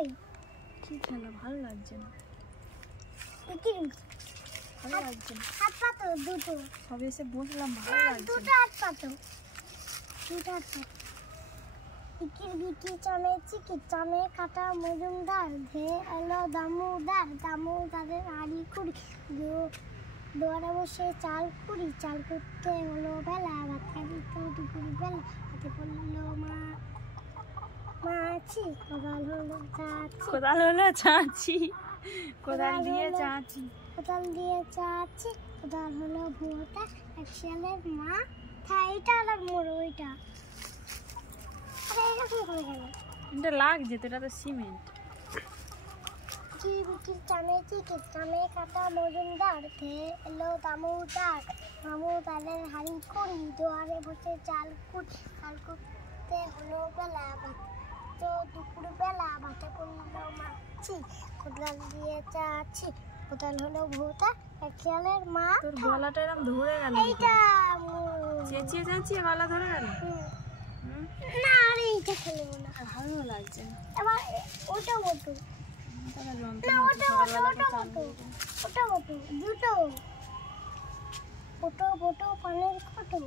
কই কি খেলা ভালো লাগছে না, কি ভালো লাগছে না। হাত পাতো দুটো, সবে এসে বসলাম, ভালো লাগছে দুটো না। হাত পাতো, দুটো হাত পাতো। ইকির বিকি চামে চিকি চামে কাটা মজুমদার ধে এলো দামোদার, দামোদারের হাড়ি কুড়ি দুয়ারে বসে চাল কুড়ি, চাল করতে হলো বেলা, ভাত খাবি তো দুপুর বেলা, হাতে পড়লো মাছি, কোদাল হলো চাচি, কোদাল হলো চাচি, কোদাল দিয়ে চাচি, কোদাল দিয়ে চাচি, কোদাল হলো ভোটা, এক শিয়ালের মা এইটা আর মোড় ওইটা। আরে এরকম করে গেল এটা লাগছে তো, এটা তো সিমেন্ট। কি বিকি চামে চিকি চামে কাটা মজুমদার ধে এলো দামোদার, দামোদারের হাড়ি কুড়ি দুয়ারে বসে চাল কুড়ি, চাল করতে হলো বেলা, তো দুপুর বেলা, ভাতে পড়লো মাছি, কোদাল দিয়ে চাচি, কোদাল হলো ভোটা, এক শিয়ালের মা। তোর গলাটা এরকম ধরে গেল, এইটা চেঁচিয়ে চেঁচিয়ে গলা ধরে গেল। না আরে এইটা খেলবো না, ভালো লাগছে না। এবার ওটা ওটো তাহলে না, যন্ত্রণা হচ্ছে, ওটা সকালবেলা ওটা তো ওটা ওটো দুটো ওটো ওটো পানের কটো,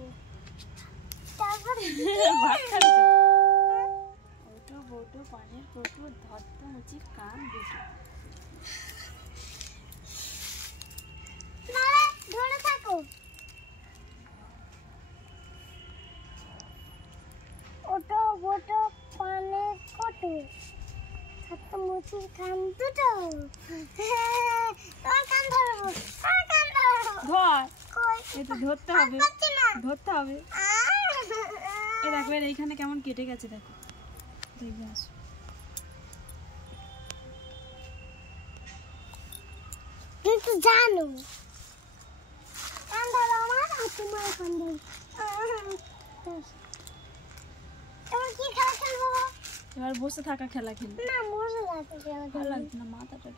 তারপর ভাত খাবি তো? ওটো বটো পানের কটু ধরত মুচি কান দুটো। না ধরে থাকো, ওটো ওটো পানের কটো ধরত মুচি কান দুটো। তোমার কান ধরবো, আমার কান ধরবো। ধর, কই এই তো ধরতে হবে, পাচ্ছি না। ধরতে হবে। এই দেখো, এর এইখানে কেমন কেটে গেছে, দেখো দেখবে আসো। তুই তো জানো কান ধরো আমার, আর তোমার কান ধরো। তোমার কি খেলা খেলবো? এবার বসে থাকা খেলা খেলি, না মজা লাগছে খেলা ভালো খেলতে। লাগছে না, মাথাটা